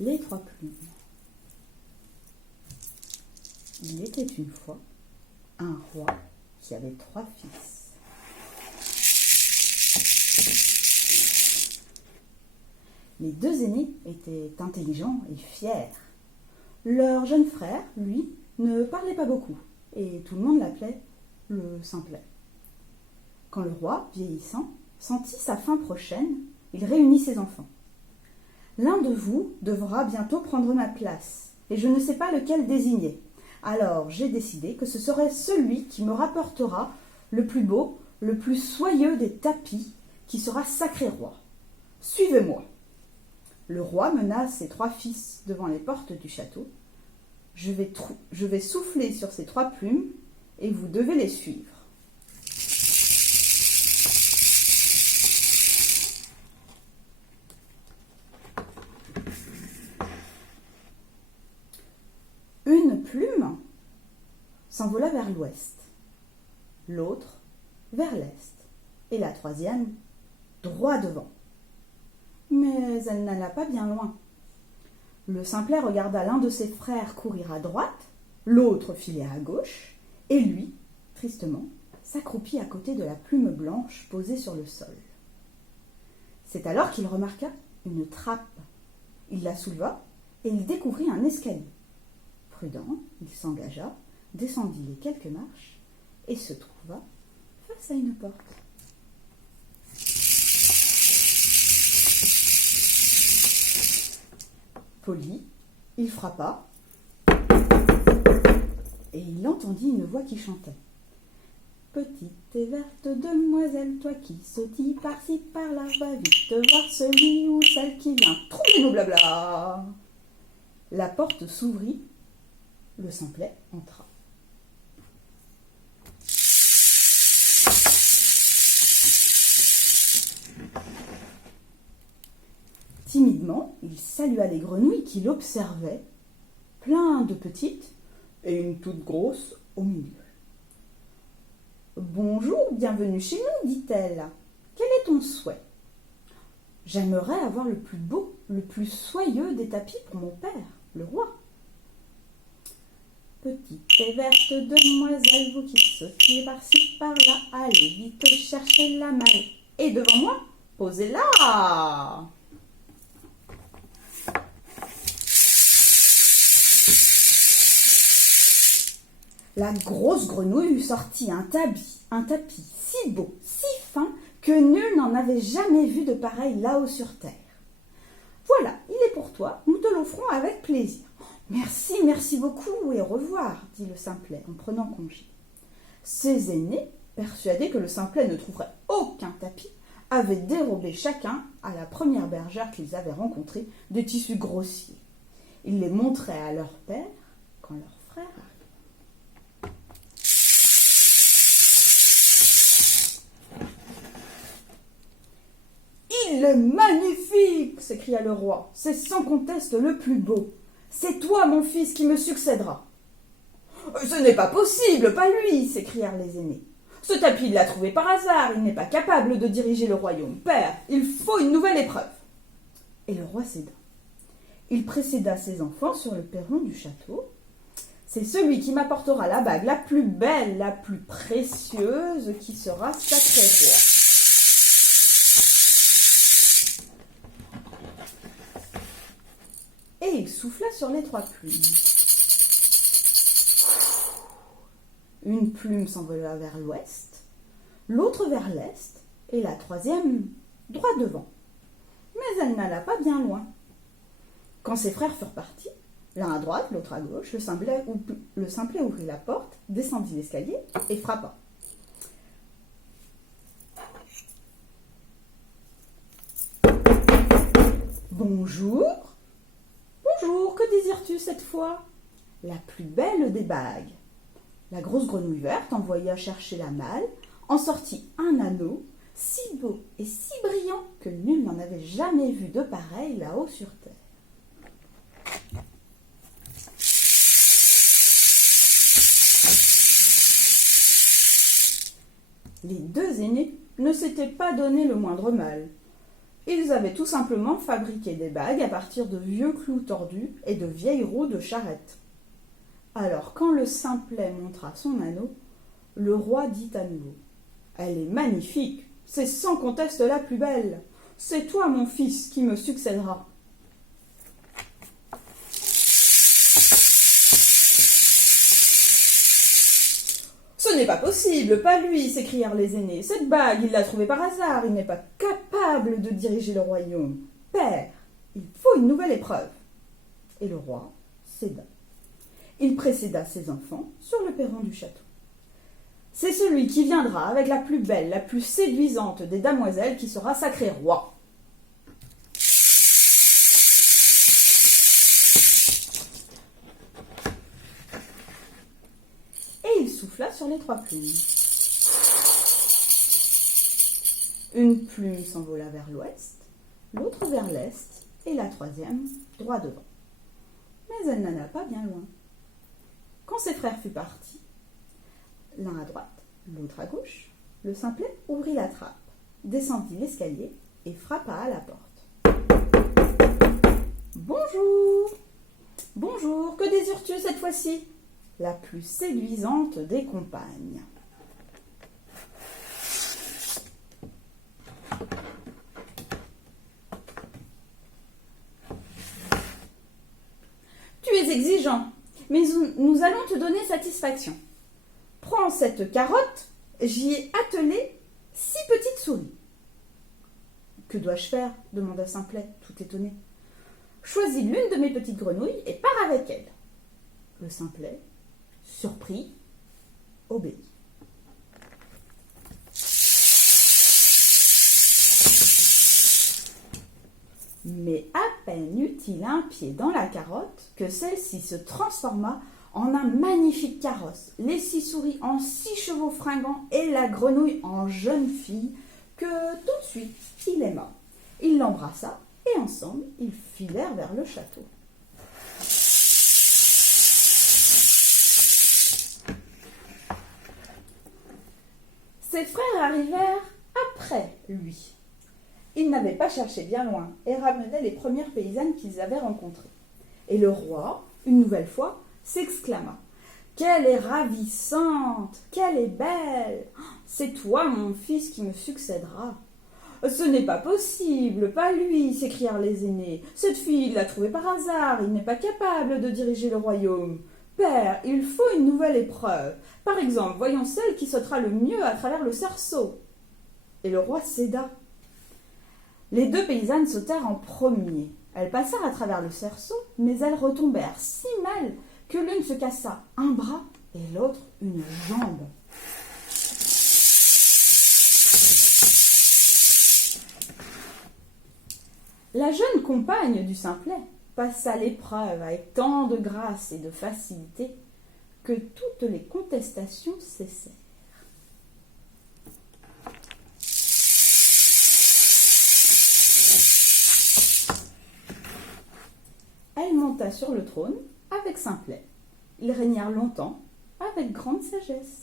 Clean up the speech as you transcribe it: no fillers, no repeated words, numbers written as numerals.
Les trois plumes. Il était une fois un roi qui avait 3 fils. Les 2 aînés étaient intelligents et fiers. Leur jeune frère, lui, ne parlait pas beaucoup, et tout le monde l'appelait le simplet. Quand le roi, vieillissant, sentit sa fin prochaine, il réunit ses enfants. L'un de vous devra bientôt prendre ma place, et je ne sais pas lequel désigner. Alors j'ai décidé que ce serait celui qui me rapportera le plus beau, le plus soyeux des tapis, qui sera sacré roi. Suivez-moi. Le roi mena ses 3 fils devant les portes du château. Je vais souffler sur ces 3 plumes, et vous devez les suivre. Une plume s'envola vers l'ouest, l'autre vers l'est, et la 3e droit devant. Mais elle n'alla pas bien loin. Le simplet regarda l'un de ses frères courir à droite, l'autre filer à gauche, et lui, tristement, s'accroupit à côté de la plume blanche posée sur le sol. C'est alors qu'il remarqua une trappe. Il la souleva et il découvrit un escalier. Prudent, il s'engagea, descendit les quelques marches et se trouva face à une porte. Poli, il frappa et il entendit une voix qui chantait. Petite et verte demoiselle, toi qui sautilles par-ci par-là, va vite voir celui ou celle qui vient. Trouvez-nous blabla. La porte s'ouvrit. Le simplet entra. Timidement, il salua les grenouilles qui l'observaient, plein de petites et une toute grosse au milieu. « Bonjour, bienvenue chez nous, dit-elle. Quel est ton souhait ? J'aimerais avoir le plus beau, le plus soyeux des tapis pour mon père, le roi. Petite et verte demoiselle, vous qui sautez par-ci par-là, allez vite chercher la malle. Et devant moi, posez-la. La grosse grenouille sortit un tapis si beau, si fin, que nul n'en avait jamais vu de pareil là-haut sur terre. Voilà, il est pour toi, nous te l'offrons avec plaisir. Merci, merci beaucoup et au revoir, dit le simplet en prenant congé. Ses aînés, persuadés que le simplet ne trouverait aucun tapis, avaient dérobé chacun à la première bergère qu'ils avaient rencontrée des tissus grossiers. Ils les montraient à leur père quand leur frère arriva. Il est magnifique, s'écria le roi. C'est sans conteste le plus beau. C'est toi, mon fils, qui me succédera. Ce n'est pas possible, pas lui, s'écrièrent les aînés. Ce tapis, il l'a trouvé par hasard, il n'est pas capable de diriger le royaume. Père, il faut une nouvelle épreuve. Et le roi céda. Il précéda ses enfants sur le perron du château. C'est celui qui m'apportera la bague la plus belle, la plus précieuse, qui sera sacré roi. Et il souffla sur les 3 plumes. Une plume s'envola vers l'ouest, l'autre vers l'est, et la 3e droit devant. Mais elle n'alla pas bien loin. Quand ses frères furent partis, l'un à droite, l'autre à gauche, le simplet ouvrit la porte, descendit l'escalier et frappa. Bonjour. Bonjour, que désires-tu cette fois ? La plus belle des bagues. La grosse grenouille verte envoya chercher la malle, en sortit un anneau, si beau et si brillant que nul n'en avait jamais vu de pareil là-haut sur terre. Les 2 aînés ne s'étaient pas donné le moindre mal. Ils avaient tout simplement fabriqué des bagues à partir de vieux clous tordus et de vieilles roues de charrette. Alors, quand le simplet montra son anneau, le roi dit à nouveau « Elle est magnifique, c'est sans conteste la plus belle. C'est toi, mon fils, qui me succédera. » Ce n'est pas possible, pas lui, s'écrièrent les aînés. Cette bague, il l'a trouvée par hasard, il n'est pas capable de diriger le royaume. Père, il faut une nouvelle épreuve. Et le roi céda. Il précéda ses enfants sur le perron du château. C'est celui qui viendra avec la plus belle, la plus séduisante des damoiselles qui sera sacré roi. Et il souffla sur les 3 plumes. Une plume s'envola vers l'ouest, l'autre vers l'est, et la 3e droit devant. Mais elle n'alla pas bien loin. Quand ses frères furent partis, l'un à droite, l'autre à gauche, le simplet ouvrit la trappe, descendit l'escalier et frappa à la porte. « Bonjour ! Bonjour, que désires-tu cette fois-ci » La plus séduisante des compagnes. Tu es exigeant, mais nous allons te donner satisfaction. Prends cette carotte, j'y ai attelé 6 petites souris. Que dois-je faire demanda Simplet, tout étonné. Choisis l'une de mes petites grenouilles et pars avec elle. Le Simplet, surpris, obéit. Mais à peine eut-il un pied dans la carotte que celle-ci se transforma en un magnifique carrosse, les 6 souris en 6 chevaux fringants et la grenouille en jeune fille que tout de suite il aima. Il l'embrassa et ensemble ils filèrent vers le château. Ses frères arrivèrent après lui. Ils n'avaient pas cherché bien loin et ramenaient les premières paysannes qu'ils avaient rencontrées. Et le roi, une nouvelle fois, s'exclama « Qu'elle est ravissante, qu'elle est belle! C'est toi, mon fils, qui me succédera. »« Ce n'est pas possible, pas lui, s'écrièrent les aînés. Cette fille, il l'a trouvée par hasard, il n'est pas capable de diriger le royaume. Père, il faut une nouvelle épreuve. Par exemple, voyons celle qui sautera le mieux à travers le cerceau. » Et le roi céda. Les 2 paysannes sautèrent en premier. Elles passèrent à travers le cerceau, mais elles retombèrent si mal que l'une se cassa un bras et l'autre une jambe. La jeune compagne du simplet passa l'épreuve avec tant de grâce et de facilité que toutes les contestations cessèrent. Elle monta sur le trône avec Simplet. Ils régnèrent longtemps avec grande sagesse.